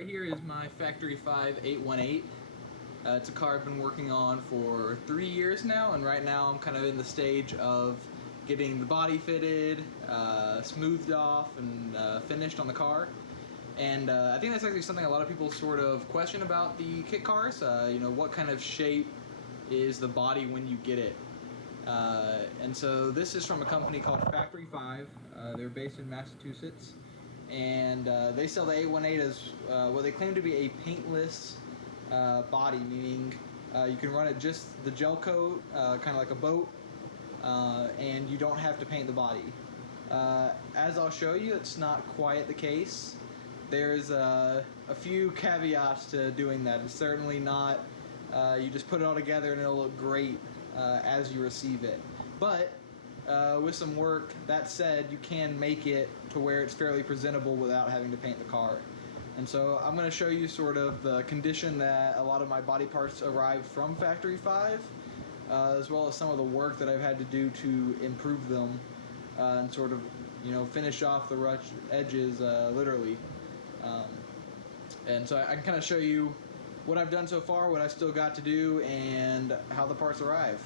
right here is my Factory 5 818. It's a car I've been working on for 3 years now, and right now I'm kind of in the stage of getting the body fitted, smoothed off, and finished on the car. And I think that's actually something a lot of people sort of question about the kit cars. You know, what kind of shape is the body when you get it? And so this is from a company called Factory 5. They're based in Massachusetts. And they sell the 818 as what they claim to be a paintless body, meaning you can run it just the gel coat, kind of like a boat, and you don't have to paint the body. As I'll show you, it's not quite the case. There's a few caveats to doing that. It's certainly not you just put it all together and it'll look great as you receive it. But with some work, that said, you can make it to where it's fairly presentable without having to paint the car. And so I'm going to show you sort of the condition that a lot of my body parts arrived from Factory 5, as well as some of the work that I've had to do to improve them and sort of, you know, finish off the rough edges literally. And so I can kind of show you what I've done so far, what I've still got to do, and how the parts arrive.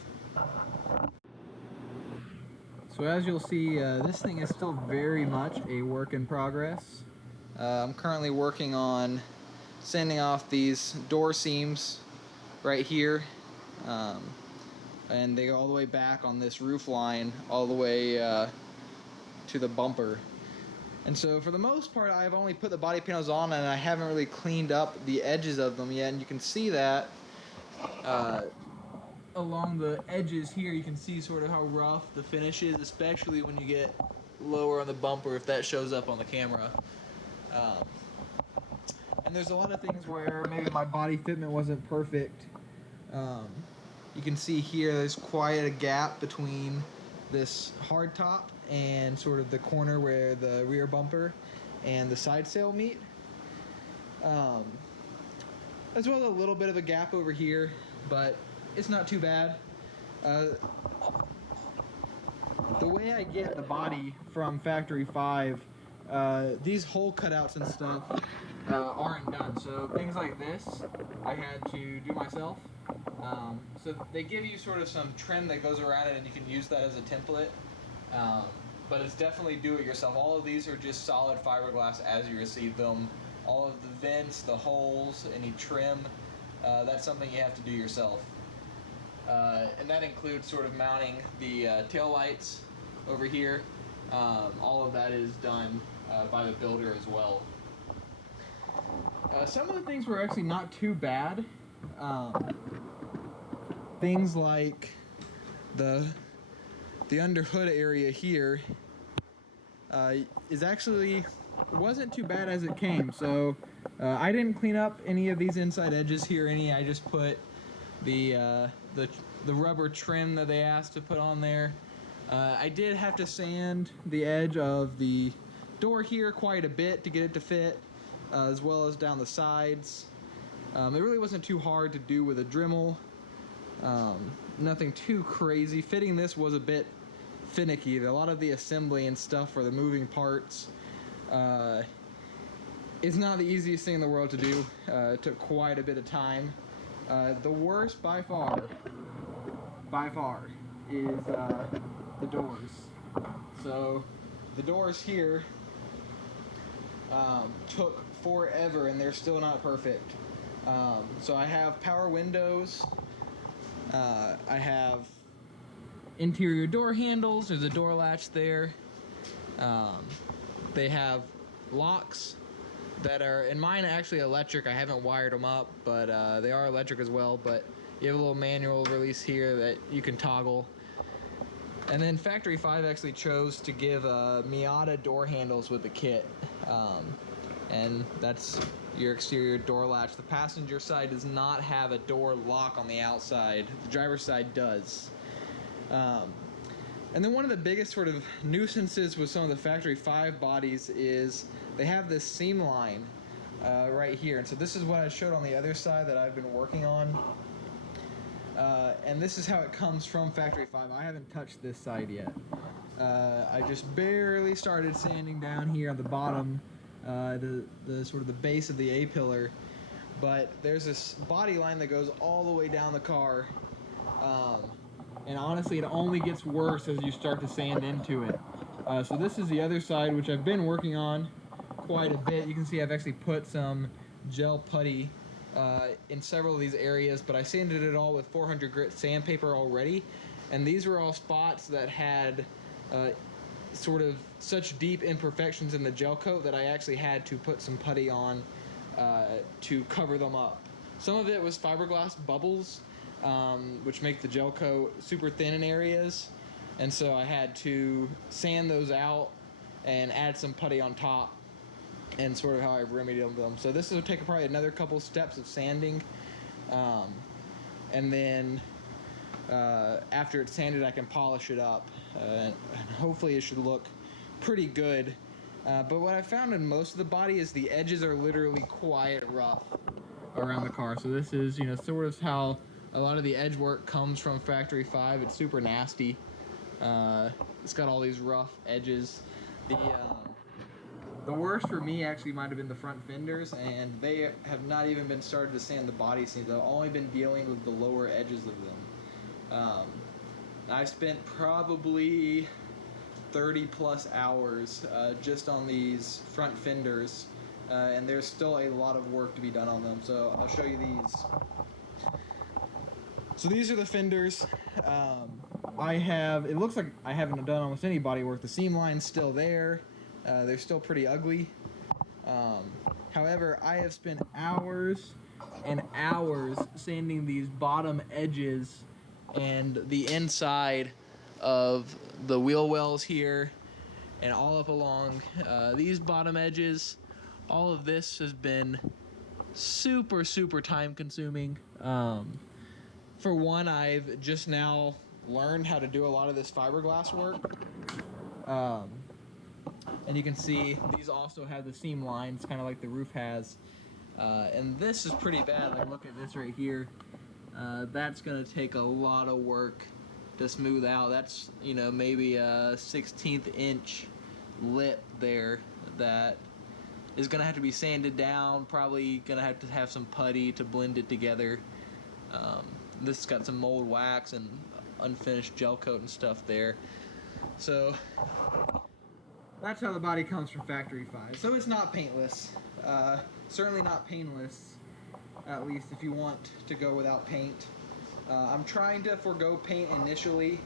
So as you'll see, this thing is still very much a work in progress. I'm currently working on sanding off these door seams right here, and they go all the way back on this roof line, all the way to the bumper. And so for the most part, I've only put the body panels on and I haven't really cleaned up the edges of them yet, and you can see that along the edges here. You can see sort of how rough the finish is, especially when you get lower on the bumper, if that shows up on the camera. And there's a lot of things where maybe my body fitment wasn't perfect. You can see here there's quite a gap between this hard top and sort of the corner where the rear bumper and the side sail meet. As well as a little bit of a gap over here, but it's not too bad. The way I get the body from Factory 5, these hole cutouts and stuff aren't done. So things like this I had to do myself. So they give you sort of some trim that goes around it, and you can use that as a template. But it's definitely do it yourself. All of these are just solid fiberglass as you receive them. All of the vents, the holes, any trim, that's something you have to do yourself. And that includes sort of mounting the tail lights over here. All of that is done by the builder as well. Some of the things were actually not too bad. Things like the under hood area here wasn't too bad as it came. So I didn't clean up any of these inside edges here any. I just put the rubber trim that they asked to put on there. I did have to sand the edge of the door here quite a bit to get it to fit, as well as down the sides. It really wasn't too hard to do with a Dremel. Nothing too crazy. Fitting this was a bit finicky. A lot of the assembly and stuff for the moving parts is not the easiest thing in the world to do. It took quite a bit of time. The worst by far is the doors. So the doors here took forever, and they're still not perfect. So I have power windows. I have interior door handles. There's a door latch there. They have locks that are, in mine, actually electric. I haven't wired them up, but they are electric as well. But you have a little manual release here that you can toggle. And then Factory 5 actually chose to give Miata door handles with the kit. And that's your exterior door latch. The passenger side does not have a door lock on the outside. The driver's side does. And then one of the biggest sort of nuisances with some of the Factory 5 bodies is they have this seam line right here. And so this is what I showed on the other side that I've been working on. And this is how it comes from Factory 5. I haven't touched this side yet. I just barely started sanding down here on the bottom the sort of the base of the A-pillar, but there's this body line that goes all the way down the car, and honestly it only gets worse as you start to sand into it. So this is the other side, which I've been working on quite a bit. You can see I've actually put some gel putty in several of these areas, but I sanded it all with 400 grit sandpaper already, and these were all spots that had sort of such deep imperfections in the gel coat that I actually had to put some putty on to cover them up. Some of it was fiberglass bubbles, which make the gel coat super thin in areas, and so I had to sand those out and add some putty on top, and sort of how I've remedied them. So this will take probably another couple steps of sanding, and then after it's sanded I can polish it up, and hopefully it should look pretty good. But what I found in most of the body is the edges are literally quite rough around the car. So this is, you know, sort of how a lot of the edge work comes from Factory 5. It's super nasty. It's got all these rough edges. The worst for me actually might have been the front fenders, and they have not even been started to sand the body seams. I've only been dealing with the lower edges of them. I've spent probably 30 plus hours just on these front fenders, and there's still a lot of work to be done on them, so I'll show you these. So these are the fenders. It looks like I haven't done almost any body work. The seam line's still there. They're still pretty ugly. However, I have spent hours and hours sanding these bottom edges and the inside of the wheel wells here and all up along these bottom edges. All of this has been super time consuming. For one, I've just now learned how to do a lot of this fiberglass work. And you can see these also have the seam lines, kind of like the roof has. And this is pretty bad. Like, look at this right here. That's going to take a lot of work to smooth out. That's, you know, maybe a 1/16 inch lip there that is going to have to be sanded down. Probably going to have some putty to blend it together. This has got some mold wax and unfinished gel coat and stuff there. So that's how the body comes from Factory 5. So it's not paintless. Certainly not painless, at least if you want to go without paint. I'm trying to forego paint initially.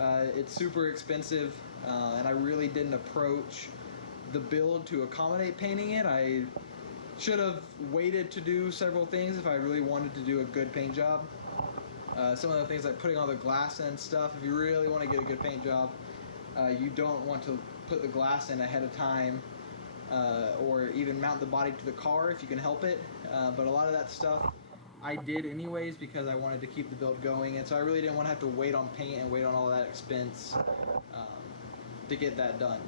It's super expensive, and I really didn't approach the build to accommodate painting it. I should have waited to do several things if I really wanted to do a good paint job. Some of the things like putting all the glass in and stuff, if you really want to get a good paint job, you don't want to put the glass in ahead of time, or even mount the body to the car if you can help it. But a lot of that stuff I did anyways because I wanted to keep the build going, and so I really didn't want to have to wait on paint and wait on all that expense to get that done.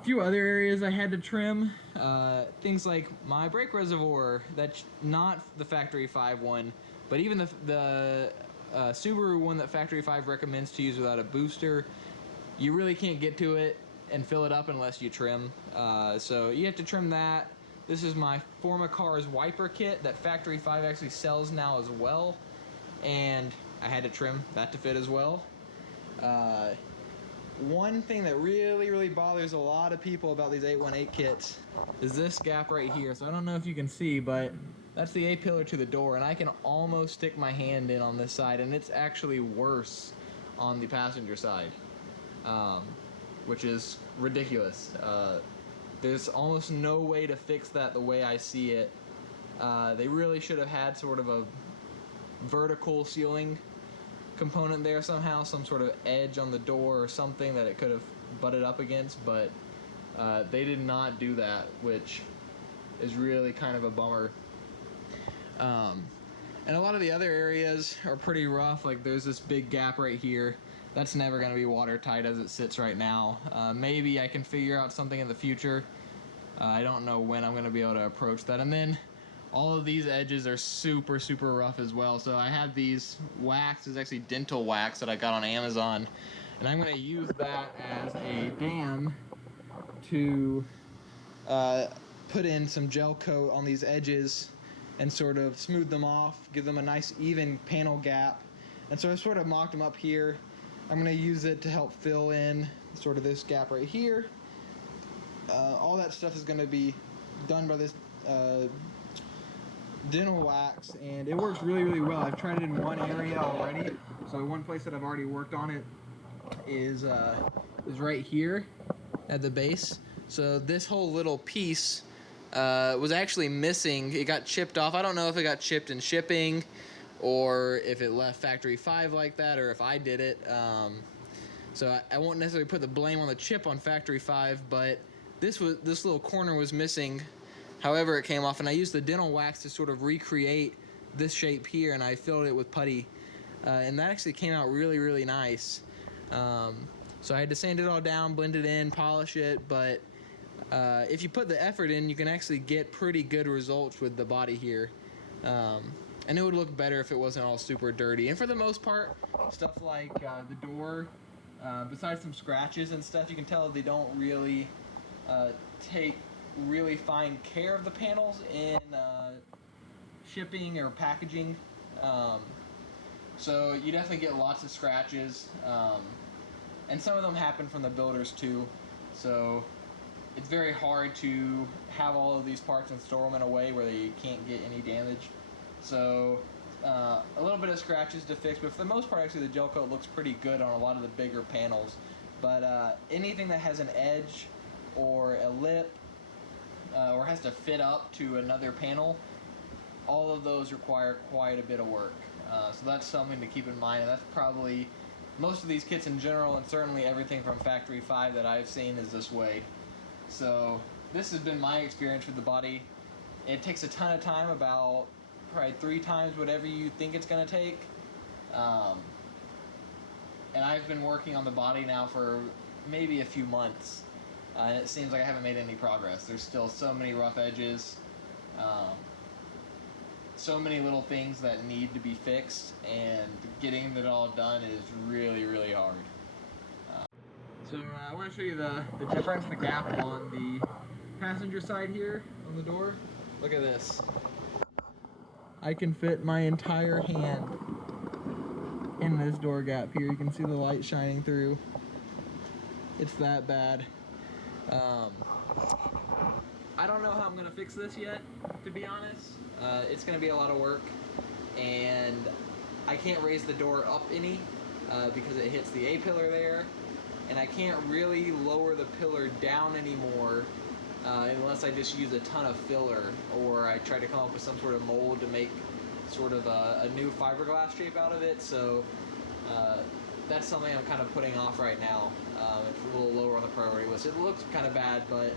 A few other areas I had to trim, things like my brake reservoir. That's not the Factory 5 one, but even the Subaru one that Factory 5 recommends to use without a booster, you really can't get to it and fill it up unless you trim. So you have to trim that. This is my Forma Cars wiper kit that Factory 5 actually sells now as well, and I had to trim that to fit as well. One thing that really bothers a lot of people about these 818 kits is this gap right here. So I don't know if you can see, but that's the A-pillar to the door, and I can almost stick my hand in on this side, and it's actually worse on the passenger side, which is ridiculous. There's almost no way to fix that the way I see it. They really should have had sort of a vertical sealing component there somehow, some sort of edge on the door or something that it could have butted up against, but they did not do that, which is really kind of a bummer. And a lot of the other areas are pretty rough. Like there's this big gap right here. That's never going to be watertight as it sits right now. Maybe I can figure out something in the future. I don't know when I'm going to be able to approach that. And then all of these edges are super rough as well. So I have these wax. It's actually dental wax that I got on Amazon, and I'm going to use that as a dam to put in some gel coat on these edges and sort of smooth them off, give them a nice even panel gap. And so I sort of mocked them up here. I'm going to use it to help fill in sort of this gap right here. All that stuff is going to be done by this dental wax, and it works really, really well. I've tried it in one area already. So one place that I've already worked on it is right here at the base. So this whole little piece was actually missing. It got chipped off. I don't know if it got chipped in shipping or if it left factory 5 like that, or if I did it. So I won't necessarily put the blame on the chip on factory 5, but this little corner was missing. However, it came off, and I used the dental wax to sort of recreate this shape here, and I filled it with putty, and that actually came out really, really nice. So I had to sand it all down, blend it in, polish it, but if you put the effort in, you can actually get pretty good results with the body here. And it would look better if it wasn't all super dirty. And for the most part, stuff like the door, besides some scratches and stuff, you can tell they don't really take really fine care of the panels in shipping or packaging. So you definitely get lots of scratches. And some of them happen from the builders too. So it's very hard to have all of these parts and store them in a way where they can't get any damage. So a little bit of scratches to fix, but for the most part, actually, the gel coat looks pretty good on a lot of the bigger panels. But anything that has an edge or a lip or has to fit up to another panel, all of those require quite a bit of work. So that's something to keep in mind, and that's probably most of these kits in general, and certainly everything from Factory 5 that I've seen is this way. So this has been my experience with the body. It takes a ton of time, about probably 3 times whatever you think it's going to take. And I've been working on the body now for maybe a few months, and it seems like I haven't made any progress. There's still so many rough edges, so many little things that need to be fixed, and getting it all done is really, really hard. So I want to show you the difference, the gap on the passenger side here on the door. Look at this. I can fit my entire hand in this door gap here. You can see the light shining through. It's that bad. I don't know how I'm going to fix this yet, to be honest. It's going to be a lot of work, and I can't raise the door up any because it hits the A-pillar there, and I can't really lower the pillar down anymore unless I just use a ton of filler, or I try to come up with some sort of mold to make sort of a new fiberglass shape out of it. So that's something I'm kind of putting off right now. It's a little lower on the priority list. It looks kind of bad, but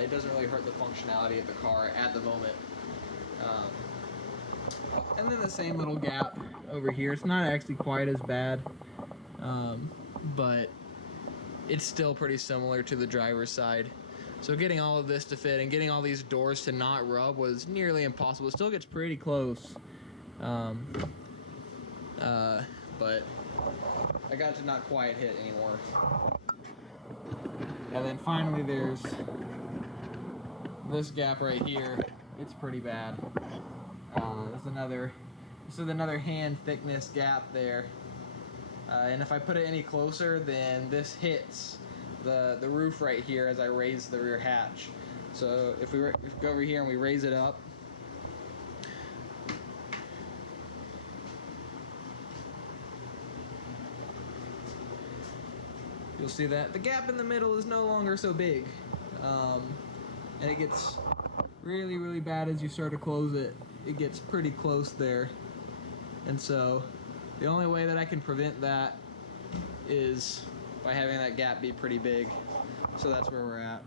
it doesn't really hurt the functionality of the car at the moment. And then the same little gap over here. It's not actually quite as bad, but it's still pretty similar to the driver's side. So getting all of this to fit and getting all these doors to not rub was nearly impossible. It still gets pretty close, but I got to not quite hit anymore. And then finally there's this gap right here. It's pretty bad. This is another hand thickness gap there. And if I put it any closer, then this hits the roof right here as I raise the rear hatch. So if we go over here and we raise it up, you'll see that the gap in the middle is no longer so big. And it gets really, really bad as you start to close it. It gets pretty close there. And so the only way that I can prevent that is by having that gap be pretty big. So that's where we're at.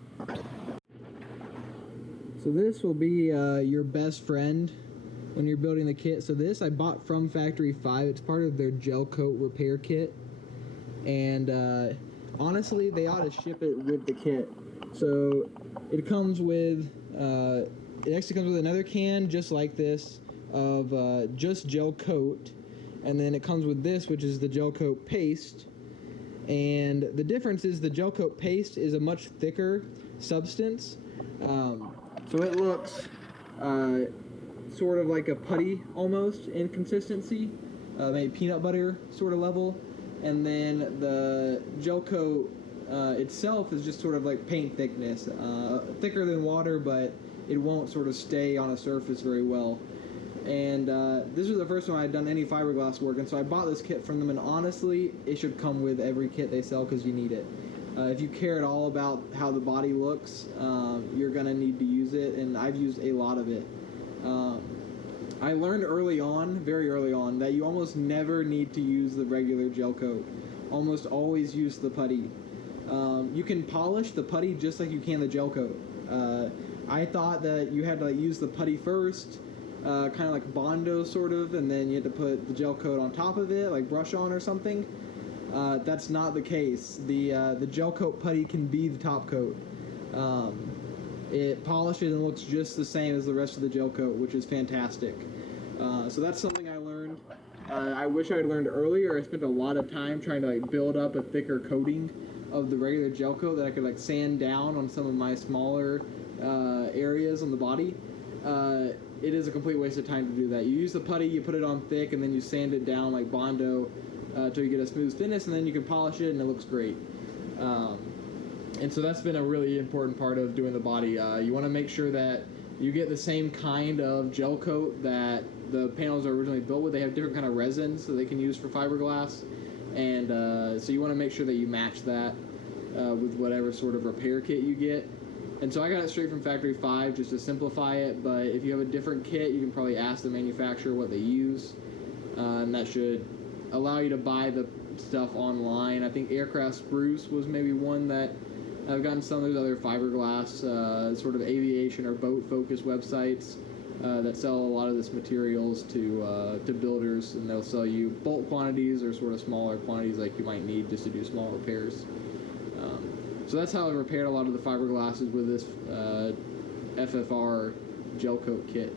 So this will be your best friend when you're building the kit. So this I bought from Factory 5. It's part of their gel coat repair kit. And honestly, they ought to ship it with the kit. So it comes with, it actually comes with another can just like this of just gel coat. And then it comes with this, which is the gel coat paste. And the difference is the gel coat paste is a much thicker substance. So it looks sort of like a putty almost in consistency, maybe peanut butter sort of level. And then the gel coat itself is just sort of like paint thickness, thicker than water, but it won't sort of stay on a surface very well. And this was the first time I had done any fiberglass work, and so I bought this kit from them, and honestly, it should come with every kit they sell because you need it. If you care at all about how the body looks, you're going to need to use it, and I've used a lot of it. I learned early on, very early on, that you almost never need to use the regular gel coat. Almost always use the putty. You can polish the putty just like you can the gel coat. I thought that you had to use the putty first, kind of like Bondo sort of, and then you had to put the gel coat on top of it, like brush on or something. That's not the case. The gel coat putty can be the top coat. It polishes and looks just the same as the rest of the gel coat, which is fantastic. So that's something I learned. I wish I had learned earlier. I spent a lot of time trying to build up a thicker coating of the regular gel coat that I could sand down on some of my smaller areas on the body. It is a complete waste of time to do that. You use the putty, you put it on thick, and then you sand it down like Bondo until you get a smooth thickness, and then you can polish it, and it looks great. And so that's been a really important part of doing the body. You want to make sure that you get the same kind of gel coat that the panels are originally built with. They have different kind of resins that they can use for fiberglass, and so you want to make sure that you match that with whatever sort of repair kit you get. And so I got it straight from Factory 5 just to simplify it, but if you have a different kit, you can probably ask the manufacturer what they use, and that should allow you to buy the stuff online. I think Aircraft Spruce was maybe one that I've gotten. Some of those other fiberglass sort of aviation or boat focused websites that sell a lot of this materials to builders, and they'll sell you bulk quantities or sort of smaller quantities like you might need just to do small repairs. So that's how I repaired a lot of the fiberglasses with this FFR gel coat kit.